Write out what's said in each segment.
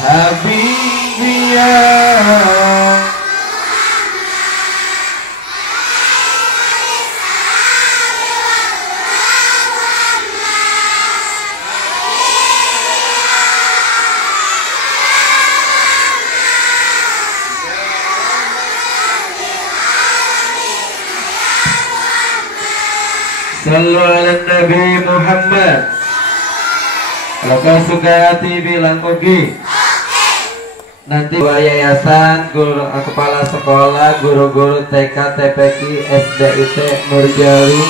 Habibia. Sallu ala Nabi Muhammad. Kalau kau suka hati bilang oke. Nanti yayasan, guru, kepala sekolah, guru-guru TK, TPQ, SDIT, Nurjali,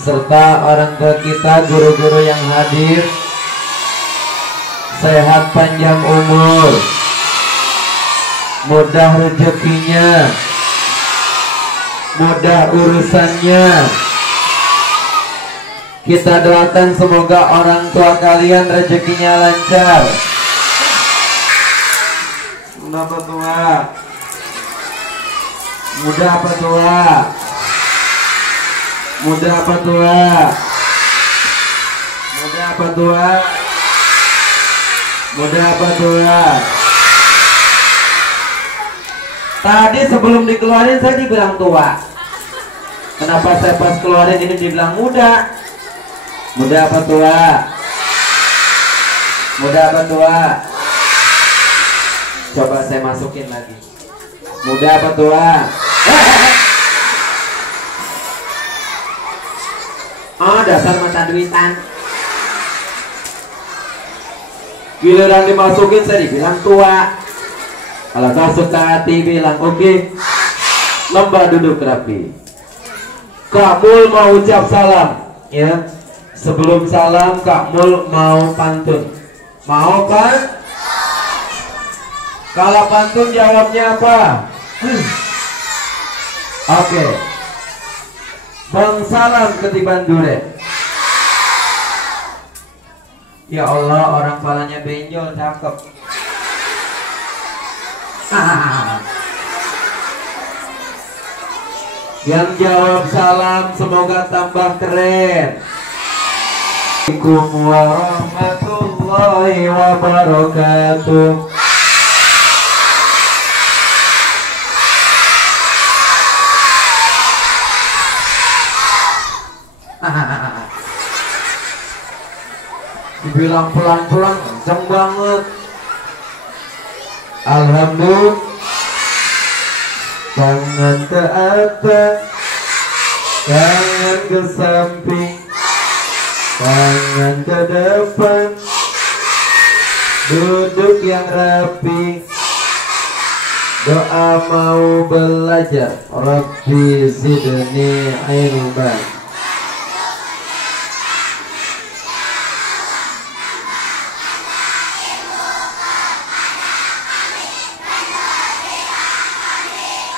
serta orang tua kita, guru-guru yang hadir, sehat panjang umur, mudah rezekinya, mudah urusannya. Kita doakan semoga orang tua kalian rezekinya lancar. Mudah apa tua? Mudah apa tua? Mudah apa tua? Mudah apa tua? Mudah apa tua? Tadi sebelum dikeluarin saya dibilang tua. Kenapa saya pas keluarin ini dibilang muda? Muda apa tua? Muda apa tua? Coba saya masukin lagi. Muda apa tua? Oh, dasar mata duitan. Giliran dimasukin saya dibilang tua. Kalau kau suka hati bilang oke. Lembah duduk rapi. Kak Mul mau ucap salam, ya. Sebelum salam Kak Mul mau pantun. Mau kan? Kalau pantun jawabnya apa? Oke. Bang salam ketiban dure. Ya Allah, orang palanya benjol cakep. Yang jawab salam semoga tambah keren. Assalamualaikum warahmatullahi wabarakatuh. Dibilang pelan-pelan kenceng banget. Alhamdulillah. Tangan ke atas, tangan ke samping, tangan ke depan, duduk yang rapi. Doa mau belajar, Rabbi zidni ilman.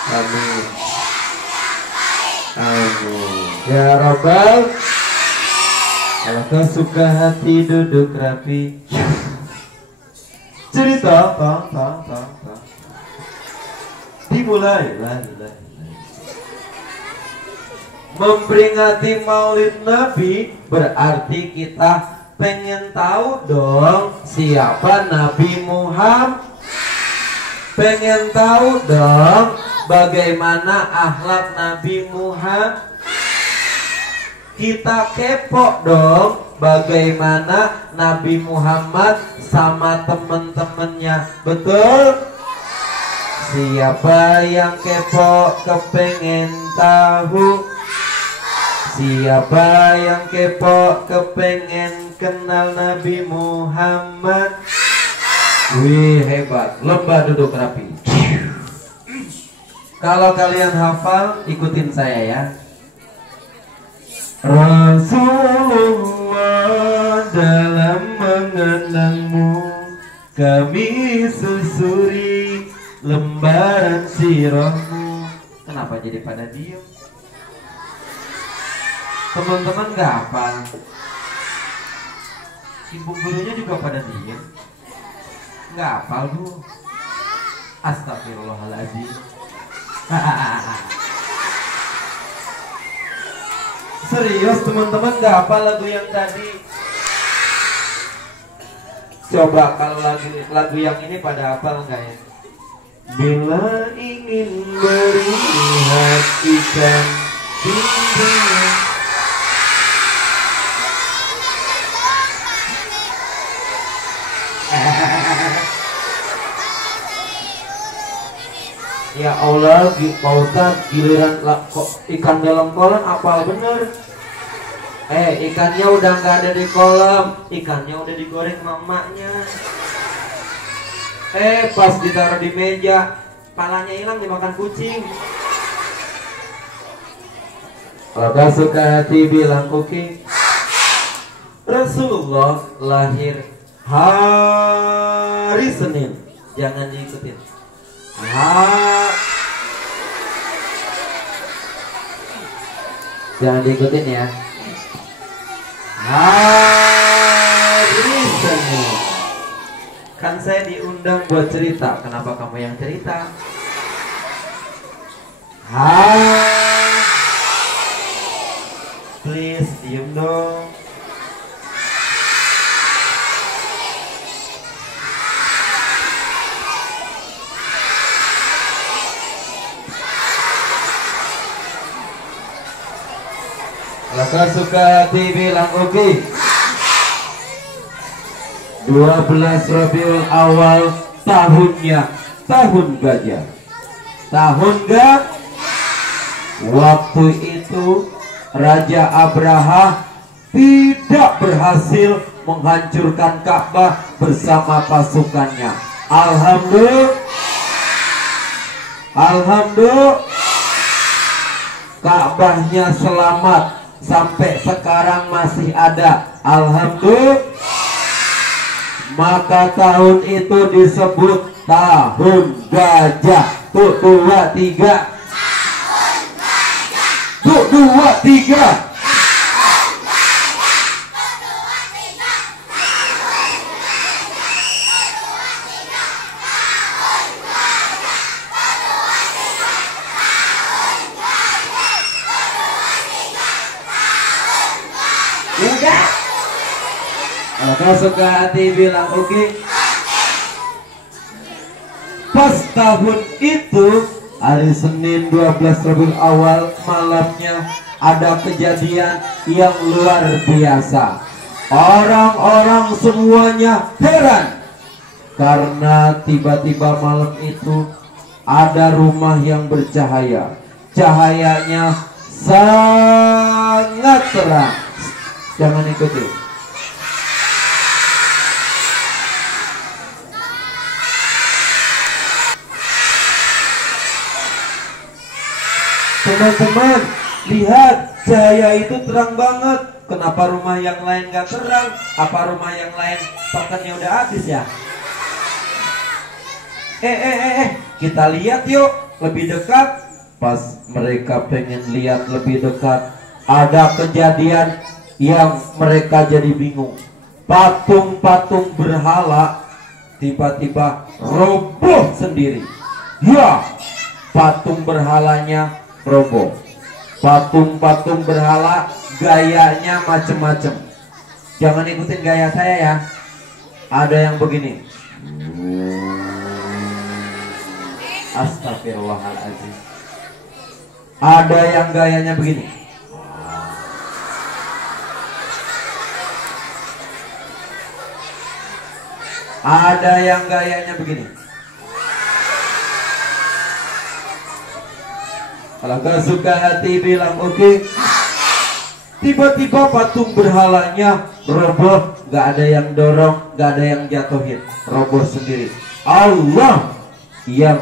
Amin. Amin. Ya Rabbal. Kalau kau suka hati duduk rapi. Cerita dimulai. Memperingati Maulid Nabi berarti kita pengen tahu dong siapa Nabi Muhammad. Pengen tahu dong bagaimana akhlak Nabi Muhammad. Kita kepo dong bagaimana Nabi Muhammad sama temen-temennya. Betul? Siapa yang kepo kepengen tahu? Siapa yang kepo kepengen kenal Nabi Muhammad? Wih, hebat. Lembah duduk rapi. Kalau kalian hafal, ikutin saya ya. Rasulullah dalam mengenangmu, kami susuri lembaran sirahmu. Kenapa jadi pada diem? Teman-teman gak hafal? Ibu gurunya juga pada diem. Gak hafal bu. Astagfirullahaladzim. Serius teman-teman gak hafal lagu yang tadi? Coba kalau lagu yang ini pada hafal nggak ya? Bila ingin melihat ikan tinggal. Ya Allah, Pak Ustadz, giliran kok ikan dalam kolam apal bener. Ikannya udah nggak ada di kolam, ikannya udah digoreng mamanya. Pas ditaruh di meja, palanya hilang dimakan kucing. Kalau gak suka hati bilang oke. Rasulullah lahir hari Senin, jangan diikutin. Jangan diikutin ya. Hari Senin. Kan saya diundang buat cerita, kenapa kamu yang cerita? Please diem dong. Kalau suka hati bilang oke. 12 Rabiul Awal tahunnya tahun gajah. Tahun gak? Waktu itu Raja Abraha tidak berhasil menghancurkan Ka'bah bersama pasukannya. Alhamdulillah, Ka'bahnya selamat. Sampai sekarang masih ada. Alhamdulillah. Maka tahun itu disebut tahun gajah. Tuh 2 3. Tuh 2 3. Kalau suka hati bilang oke. Pas tahun itu hari Senin 12 Rabiul Awal malamnya ada kejadian yang luar biasa. Orang-orang semuanya heran karena tiba-tiba malam itu ada rumah yang bercahaya. Cahayanya sangat terang. Jangan ikuti. Teman-teman, lihat cahaya itu terang banget. Kenapa rumah yang lain gak terang? Apa rumah yang lain pakannya udah habis ya? Kita lihat yuk lebih dekat. Pas mereka pengen lihat lebih dekat, ada kejadian yang mereka jadi bingung. Patung-patung berhala tiba-tiba roboh sendiri. Ya, patung berhalanya roboh. Patung-patung berhala gayanya macem-macem. Jangan ikutin gaya saya ya. Ada yang begini. Astagfirullahaladzim. Ada yang gayanya begini. Ada yang gayanya begini. Kalau gak suka hati bilang oke. Tiba-tiba patung berhalanya roboh. Gak ada yang dorong, gak ada yang jatuhin. Roboh sendiri. Allah yang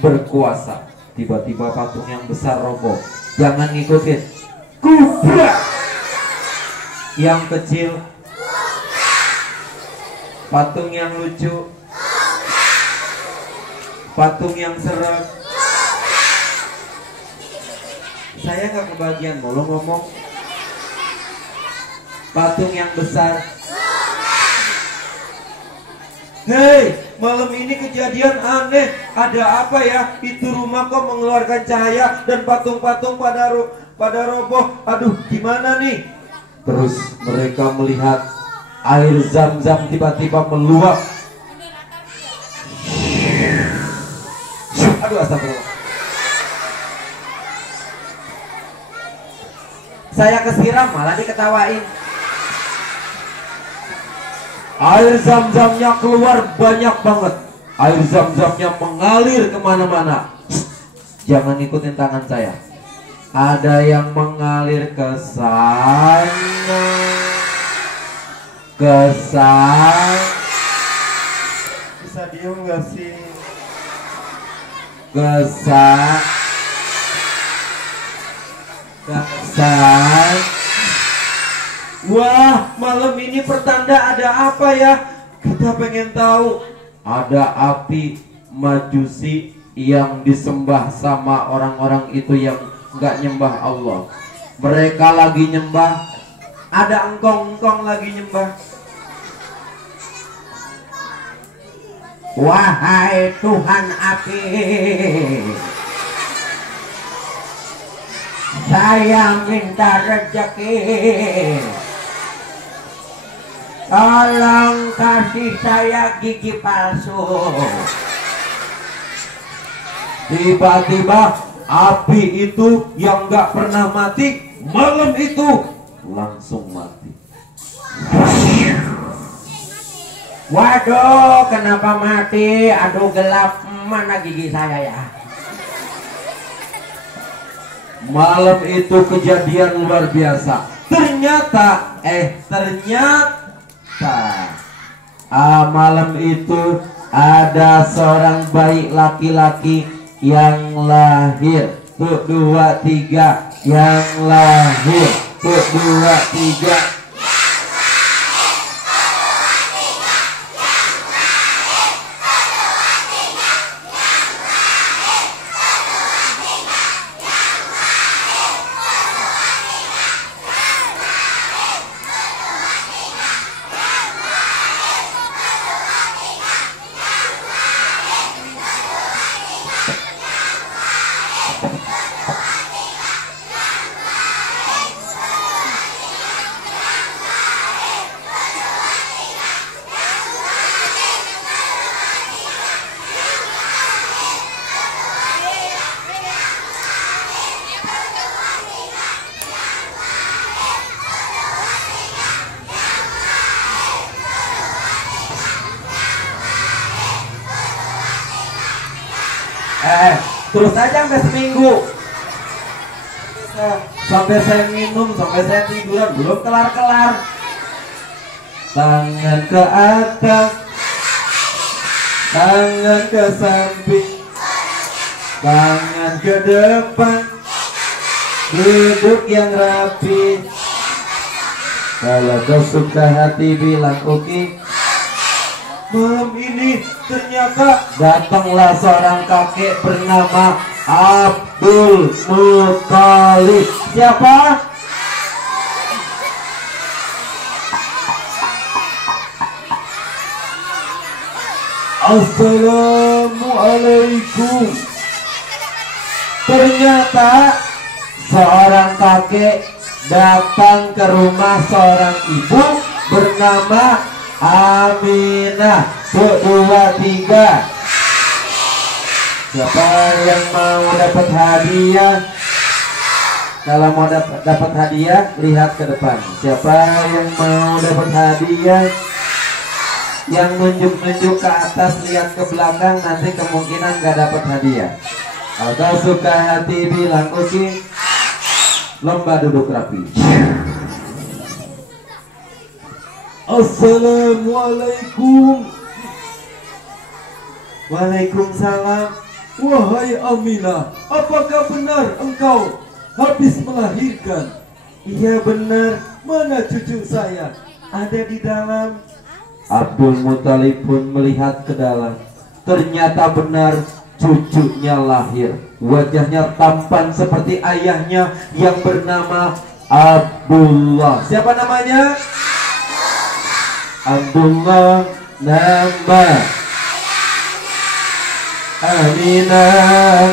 berkuasa. Tiba-tiba patung yang besar roboh. Jangan ngikutin. Kubrak. Yang kecil. Patung yang lucu. Patung yang serem. Saya nggak kebagian mulu ngomong. Patung yang besar. Hei, malam ini kejadian aneh. Ada apa ya? Itu rumah kok mengeluarkan cahaya dan patung-patung pada roboh. Aduh, gimana nih? Terus mereka melihat Air zam-zam tiba-tiba meluap. Aduh, astagfirullah. Saya kesiram malah diketawain. Air zam-zamnya keluar banyak banget. Air zam-zamnya mengalir kemana-mana. Jangan ikutin tangan saya. Ada yang mengalir ke sana, ke sana. Bisa diem gak sih? Ke sana, ke sana. Wah, malam ini pertanda ada apa ya? Kita pengen tahu. Ada api majusi yang disembah sama orang-orang itu yang nggak nyembah Allah. Mereka lagi nyembah. Ada engkong-engkong lagi nyembah. Wahai Tuhan api, saya minta rezeki. Tolong kasih saya gigi palsu. Tiba-tiba api itu yang gak pernah mati malam itu langsung mati. Waduh, kenapa mati? Aduh, gelap. Mana gigi saya ya? Malam itu kejadian luar biasa. Ternyata malam itu ada seorang bayi laki-laki yang lahir. Tuh, 2, 3 yang lahir. Tuh, 2, 3. Terus aja sampai seminggu. Sampai saya minum, sampai saya tiduran, belum kelar-kelar. Tangan ke atas, tangan ke samping, tangan ke depan, duduk yang rapi. Kalau kau suka hati bilang oke. Malam ini ternyata datanglah seorang kakek bernama Abdul Muthalib. Siapa? Assalamualaikum. Ternyata seorang kakek datang ke rumah seorang ibu bernama Aminah. 2, 3. Siapa yang mau dapat hadiah? Kalau mau dapat hadiah, lihat ke depan. Siapa yang mau dapat hadiah? Yang nunjuk-nunjuk ke atas, lihat ke belakang, nanti kemungkinan nggak dapat hadiah. Kalau suka hati bilang oke. Lomba duduk rapi. Assalamualaikum. Waalaikumsalam. Wahai Aminah, apakah benar engkau habis melahirkan? Iya benar. Mana cucu saya? Ada di dalam. Abdul Muthalib pun melihat ke dalam. Ternyata benar cucunya lahir. Wajahnya tampan seperti ayahnya yang bernama Abdullah. Siapa namanya? Abdullah. Nama Aminah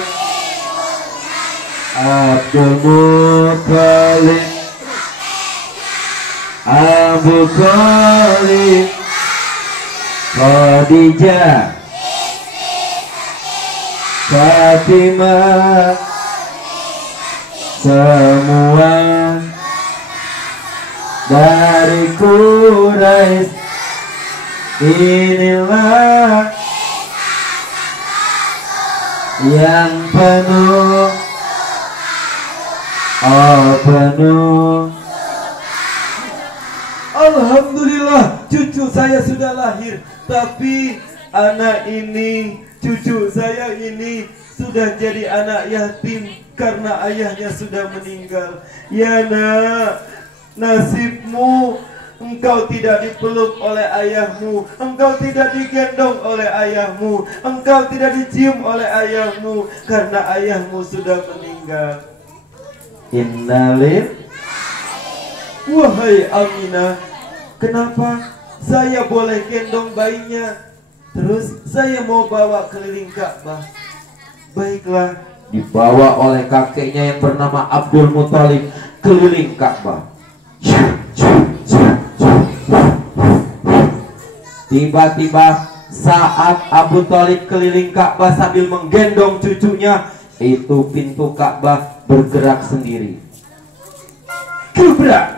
Abdul Muthalib. Abu Thalib, Khadijah, Fatimah, semua dari Quraisy. Inilah yang penuh, penuh. Alhamdulillah, cucu saya sudah lahir. Tapi anak ini, cucu saya ini sudah jadi anak yatim karena ayahnya sudah meninggal. Ya nak, nasibmu, engkau tidak dipeluk oleh ayahmu, engkau tidak digendong oleh ayahmu, engkau tidak dicium oleh ayahmu karena ayahmu sudah meninggal. Innalil. Wahai Aminah, kenapa saya boleh gendong bayinya? Terus saya mau bawa keliling Ka'bah. Baiklah, Dibawa oleh kakeknya yang bernama Abdul Muthalib keliling Ka'bah. Tiba-tiba saat Abu Thalib keliling Ka'bah sambil menggendong cucunya, itu pintu Ka'bah bergerak sendiri. Gebrak.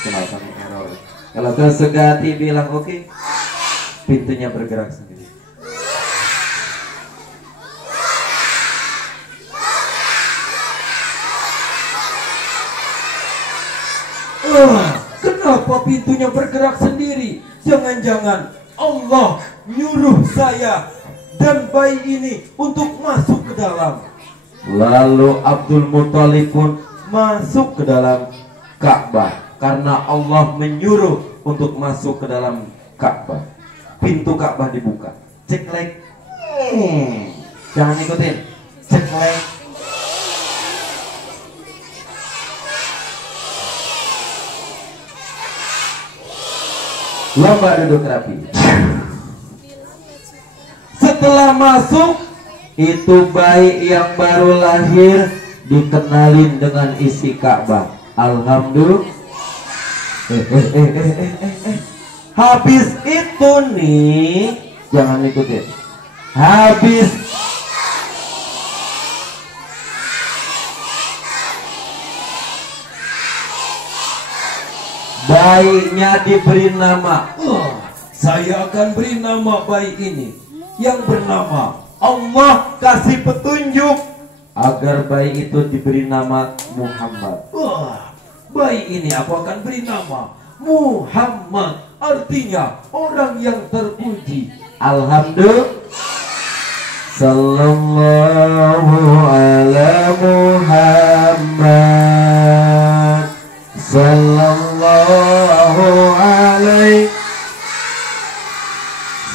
Kenapa nih error? Kalau Kesegati bilang oke, pintunya bergerak sendiri. kenapa pintunya bergerak sendiri? Jangan-jangan Allah nyuruh saya dan bayi ini untuk masuk ke dalam. Lalu Abdul Muthalib pun masuk ke dalam Ka'bah karena Allah menyuruh untuk masuk ke dalam Ka'bah. Pintu Ka'bah dibuka. Ceklek. Jangan ikutin. Ceklek. Lomba duduk rapi. Setelah masuk, itu bayi yang baru lahir dikenalin dengan isi Ka'bah. Alhamdulillah. Habis itu nih, jangan ikutin. Habis bayinya diberi nama. Saya akan beri nama bayi ini yang bernama Allah kasih petunjuk Agar bayi itu diberi nama Muhammad. Bayi ini aku akan beri nama Muhammad, artinya orang yang terpuji. Alhamdulillah. Sallallahu ala Muhammad. Sallallahu alaihi.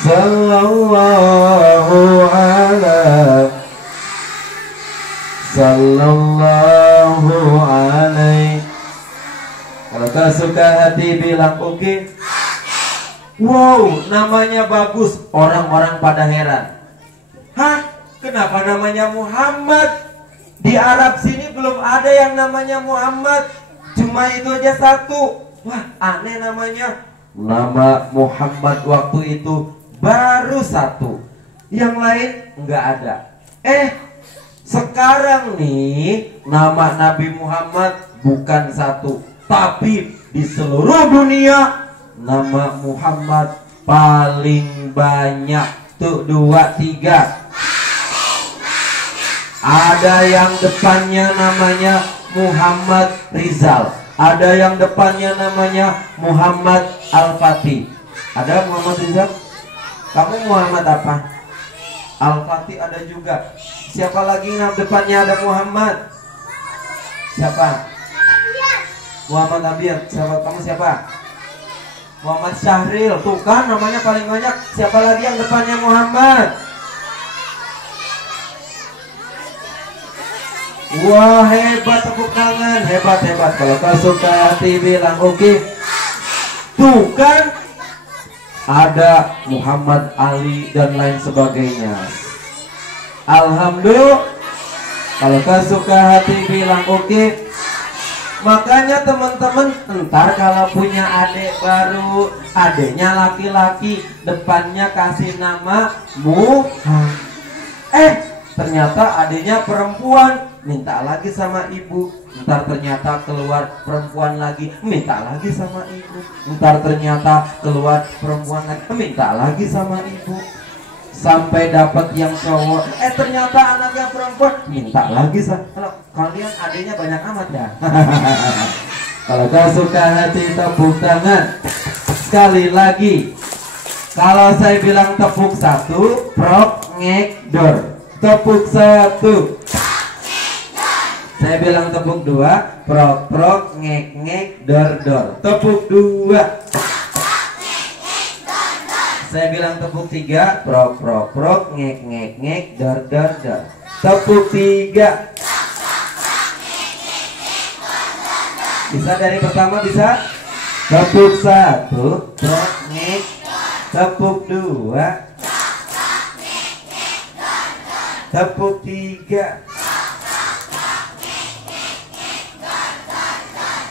Sallallahu ala. Sallallahu alaihi. Kalau kau suka hati bilang oke. Wow, namanya bagus. Orang-orang pada heran. Hah? Kenapa namanya Muhammad? Di Arab sini belum ada yang namanya Muhammad. Cuma itu aja satu. Wah, aneh namanya. Nama Muhammad waktu itu baru satu. Yang lain nggak ada. Sekarang nih nama Nabi Muhammad bukan satu, tapi di seluruh dunia nama Muhammad paling banyak. Tuh 2, 3. Ada yang depannya namanya Muhammad Rizal, ada yang depannya namanya Muhammad Al-Fatih. Ada Muhammad Rizal? Kamu Muhammad apa? Al-Fatih ada juga. Siapa lagi yang depannya ada Muhammad? Siapa? Muhammad Abiyat. Siapa? Kamu siapa? Muhammad Syahril. Tuh kan namanya paling banyak. Siapa lagi yang depannya Muhammad? Wah, hebat, tepuk tangan. Hebat, hebat. Kalau kau suka hati bilang oke. Tuh kan ada Muhammad Ali dan lain sebagainya. Alhamdulillah. Kalau kesuka hati bilang oke. Makanya teman-teman, ntar kalau punya adik baru, adiknya laki-laki, depannya kasih nama Muhammad. Ternyata adiknya perempuan, minta lagi sama ibu. Ntar ternyata keluar perempuan lagi, minta lagi sama ibu. Ntar ternyata keluar perempuan lagi, minta lagi sama ibu. Sampai dapat yang cowok, ternyata anaknya perempuan, minta lagi sama. Kalau kalian adiknya banyak amat ya. Kalau kau suka hati tepuk tangan. Sekali lagi, kalau saya bilang tepuk satu, prok ngedor. Tepuk satu. Saya bilang tepuk dua, prok prok ngek ngek dor dor. Tepuk dua. Saya bilang tepuk tiga, prok prok prok ngek ngek ngek dor dor dor. Tepuk tiga. Bisa dari pertama bisa. Tepuk satu, prok ngek. Tepuk dua. Tepuk tiga.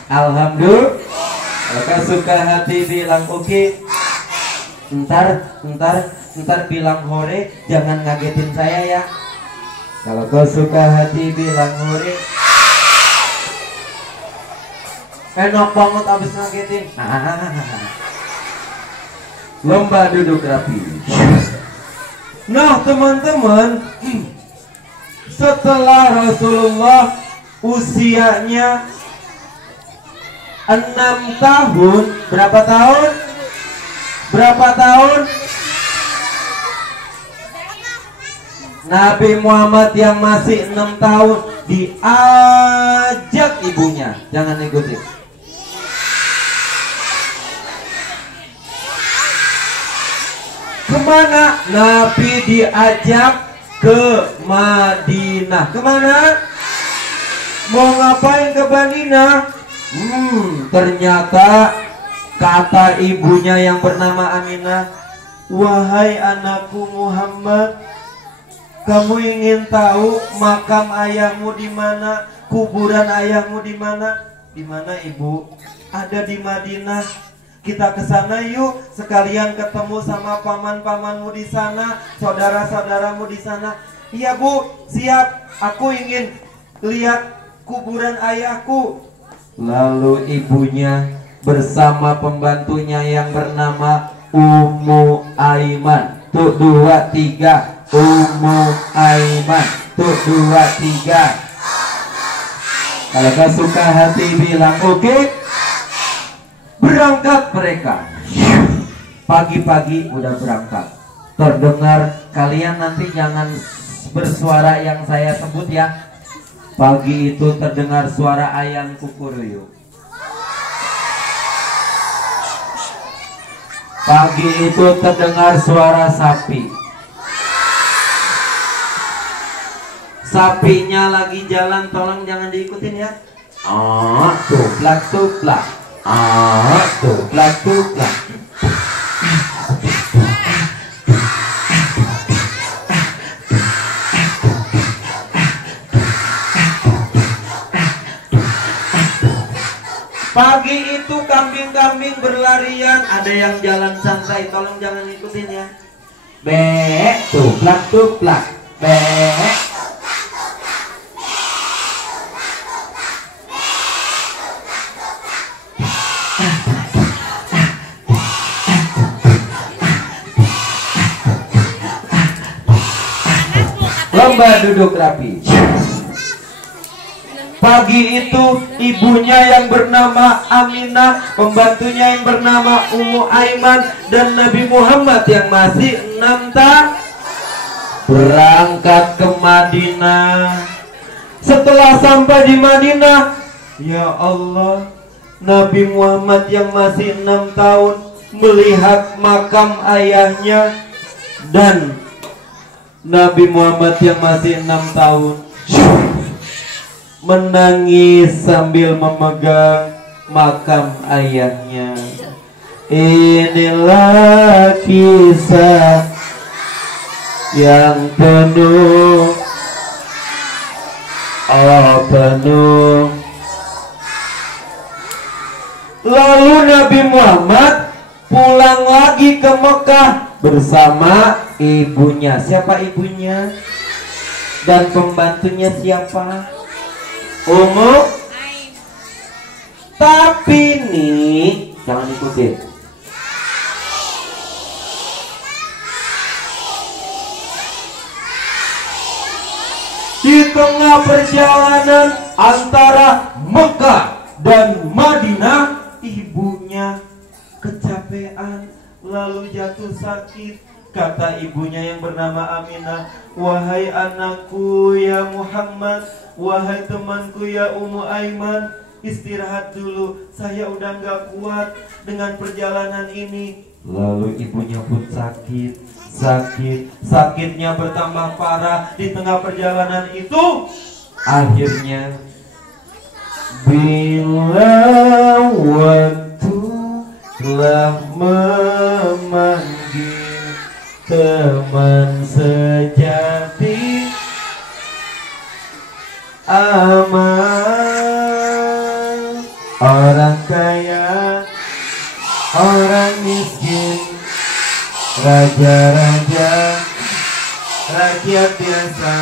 Alhamdulillah. Kalau suka hati bilang oke. Ntar bilang hore, jangan ngagetin saya ya. Kalau kau suka hati bilang hore. Enak banget abis ngagetin. Lomba duduk rapi. Nah teman-teman, setelah Rasulullah usianya 6 tahun, berapa tahun? Berapa tahun? Nabi Muhammad yang masih 6 tahun diajak ibunya, jangan ikutin. Kemana? Nabi diajak ke Madinah. Kemana? Mau ngapain ke Madinah? Ternyata kata ibunya yang bernama Aminah, wahai anakku Muhammad, kamu ingin tahu makam ayahmu di mana, kuburan ayahmu di mana? Di mana ibu? Ada di Madinah. Kita ke sana yuk, sekalian ketemu sama paman-pamanmu di sana, saudara-saudaramu di sana. Iya bu, siap. Aku ingin lihat kuburan ayahku. Lalu ibunya bersama pembantunya yang bernama Ummu Aiman. Tuh 2, 3. Ummu Aiman. Tuh 2, 3. Kalau gak suka hati bilang oke. Berangkat mereka. Pagi-pagi udah berangkat. Terdengar, kalian nanti jangan bersuara yang saya sebut ya. Pagi itu terdengar suara ayam kukuruyuk. Pagi itu terdengar suara sapi. Sapinya lagi jalan, tolong jangan diikutin ya. Tuplak tuplak. Tuplak tuplak. Pagi itu kambing-kambing berlarian, ada yang jalan santai, tolong jangan ikutin ya. Be, tuplak tuplak. Be. Lomba duduk rapi. Pagi itu ibunya yang bernama Aminah, pembantunya yang bernama Ummu Aiman, dan Nabi Muhammad yang masih 6 tahun berangkat ke Madinah. Setelah sampai di Madinah, ya Allah, Nabi Muhammad yang masih 6 tahun melihat makam ayahnya, dan Nabi Muhammad yang masih 6 tahun menangis sambil memegang makam ayahnya. Inilah kisah yang penuh penuh. Lalu Nabi Muhammad pulang lagi ke Mekah bersama ibunya. Siapa ibunya? Dan pembantunya siapa? Ummu. Tapi nih, jangan ikutin. Di tengah perjalanan antara Mekah dan Madinah, ibunya kecapean lalu jatuh sakit. Kata ibunya yang bernama Aminah, "Wahai anakku ya Muhammad, wahai temanku ya Ummu Aiman, istirahat dulu, saya udah gak kuat dengan perjalanan ini." Lalu ibunya pun sakit. Sakitnya bertambah parah. Di tengah perjalanan itu akhirnya, bila waktu telah memanggil teman sejati, aman, orang kaya, orang miskin, raja-raja, rakyat biasa,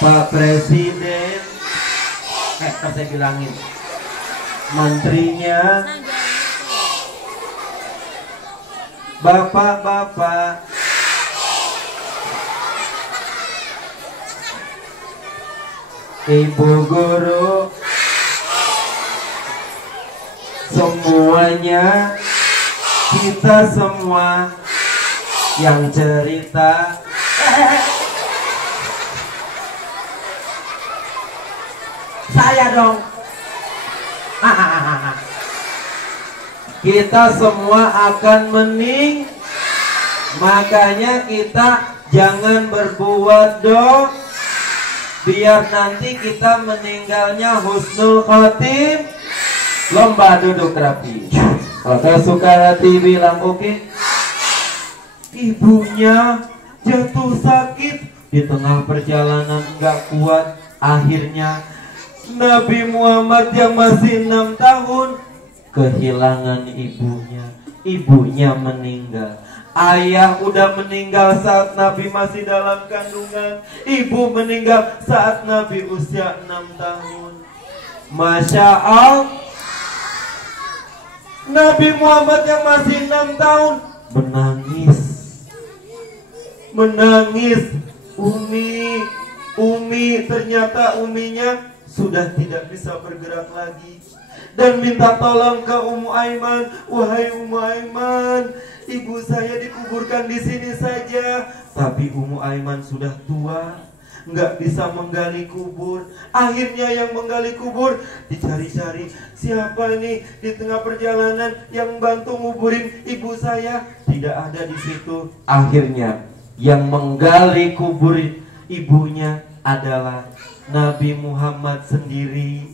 Pak Presiden, saya bilangin, menterinya, bapak-bapak, ibu guru, semuanya, kita semua yang cerita. Saya dong. Kita semua akan mening. Makanya kita jangan berbuat dosa, biar nanti kita meninggalnya husnul khotim. Lomba duduk rapi. Kalau suka hati bilang oke. Ibunya jatuh sakit di tengah perjalanan, gak kuat. Akhirnya Nabi Muhammad yang masih 6 tahun kehilangan ibunya. Ibunya meninggal. Ayah udah meninggal saat Nabi masih dalam kandungan. Ibu meninggal saat Nabi usia 6 tahun. Masya Allah, Nabi Muhammad yang masih 6 tahun menangis. Umi, ternyata uminya sudah tidak bisa bergerak lagi, dan minta tolong ke Ummu Aiman. "Wahai Ummu Aiman, ibu saya dikuburkan di sini saja." Tapi Ummu Aiman sudah tua, nggak bisa menggali kubur. Akhirnya yang menggali kubur dicari-cari, siapa ini di tengah perjalanan yang bantu nguburin ibu saya? Tidak ada di situ. Akhirnya yang menggali kubur ibunya adalah Nabi Muhammad sendiri.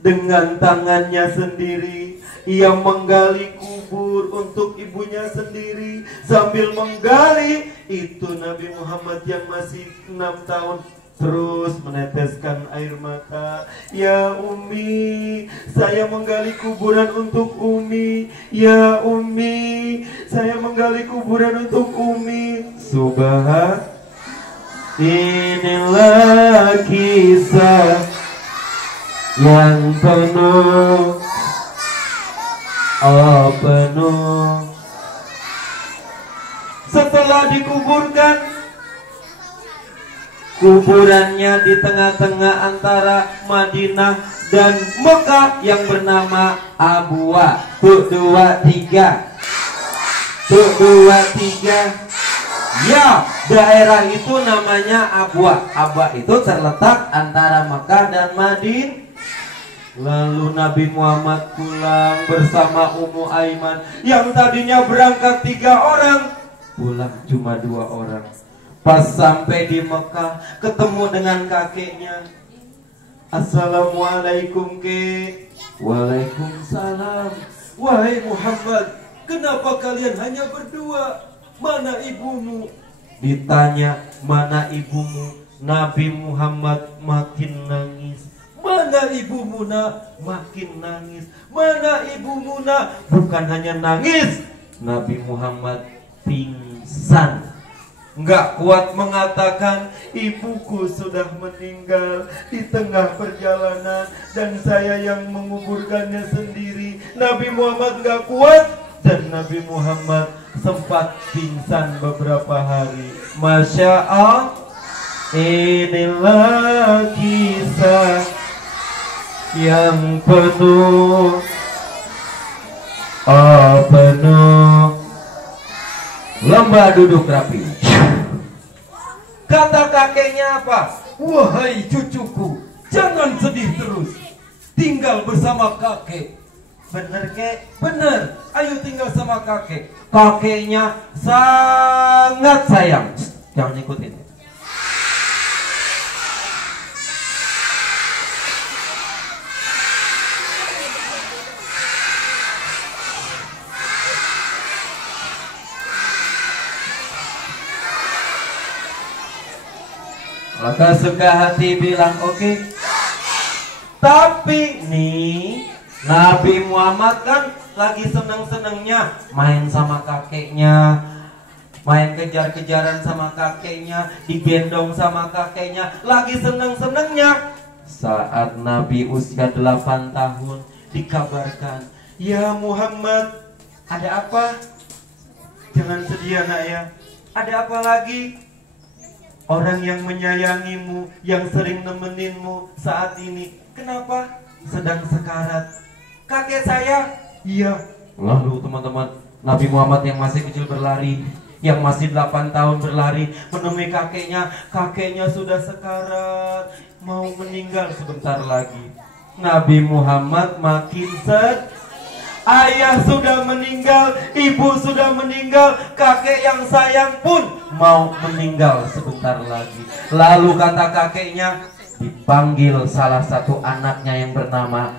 Dengan tangannya sendiri ia menggali kubur untuk ibunya sendiri. Sambil menggali itu, Nabi Muhammad yang masih 6 tahun terus meneteskan air mata. "Ya Umi, saya menggali kuburan untuk Umi. Ya Umi, saya menggali kuburan untuk Umi." Subhanallah. Inilah kisah yang penuh penuh. Setelah dikuburkan, kuburannya di tengah-tengah antara Madinah dan Mekah yang bernama Abwa. Tuh 2, 3. Tuh 2, 3. Ya, daerah itu namanya Abwa. Abwa itu terletak antara Mekah dan Madinah. Lalu Nabi Muhammad pulang bersama Ummu Aiman. Yang tadinya berangkat 3 orang, pulang cuma 2 orang. Pas sampai di Mekah, ketemu dengan kakeknya. "Assalamualaikum, Kek." "Waalaikumsalam." Wahai Muhammad, kenapa kalian hanya berdua? Mana ibumu? Ditanya, mana ibumu? Nabi Muhammad makin nangis. Mana ibumu nak? Makin nangis. Mana ibumu nak? Bukan hanya nangis, Nabi Muhammad pingsan. Nggak kuat mengatakan, ibuku sudah meninggal di tengah perjalanan dan saya yang menguburkannya sendiri. Nabi Muhammad nggak kuat dan Nabi Muhammad sempat pingsan beberapa hari. Masya Allah, inilah kisah yang penuh lomba duduk rapi. Kata kakeknya apa? Wahai cucuku, jangan sedih terus, tinggal bersama kakek. Bener kek? Bener, ayo tinggal sama kakek. Kakeknya sangat sayang. Jangan ngikutin. Maka suka hati bilang oke. Tapi nih, Nabi Muhammad kan lagi seneng-senengnya main sama kakeknya, main kejar-kejaran sama kakeknya, digendong sama kakeknya, lagi seneng-senengnya. Saat Nabi usia 8 tahun dikabarkan, ya Muhammad, ada apa? Jangan sedih anak ya. Ada apa lagi? Orang yang menyayangimu, yang sering nemeninmu saat ini, kenapa? Sedang sekarat. Kakek saya? Iya. Lalu teman-teman, Nabi Muhammad yang masih kecil berlari, yang masih 8 tahun berlari menemui kakeknya. Kakeknya sudah sekarat, mau meninggal sebentar lagi. Nabi Muhammad makin sedih. Ayah sudah meninggal, ibu sudah meninggal, kakek yang sayang pun mau meninggal sebentar lagi. Lalu kata kakeknya, dipanggil salah satu anaknya yang bernama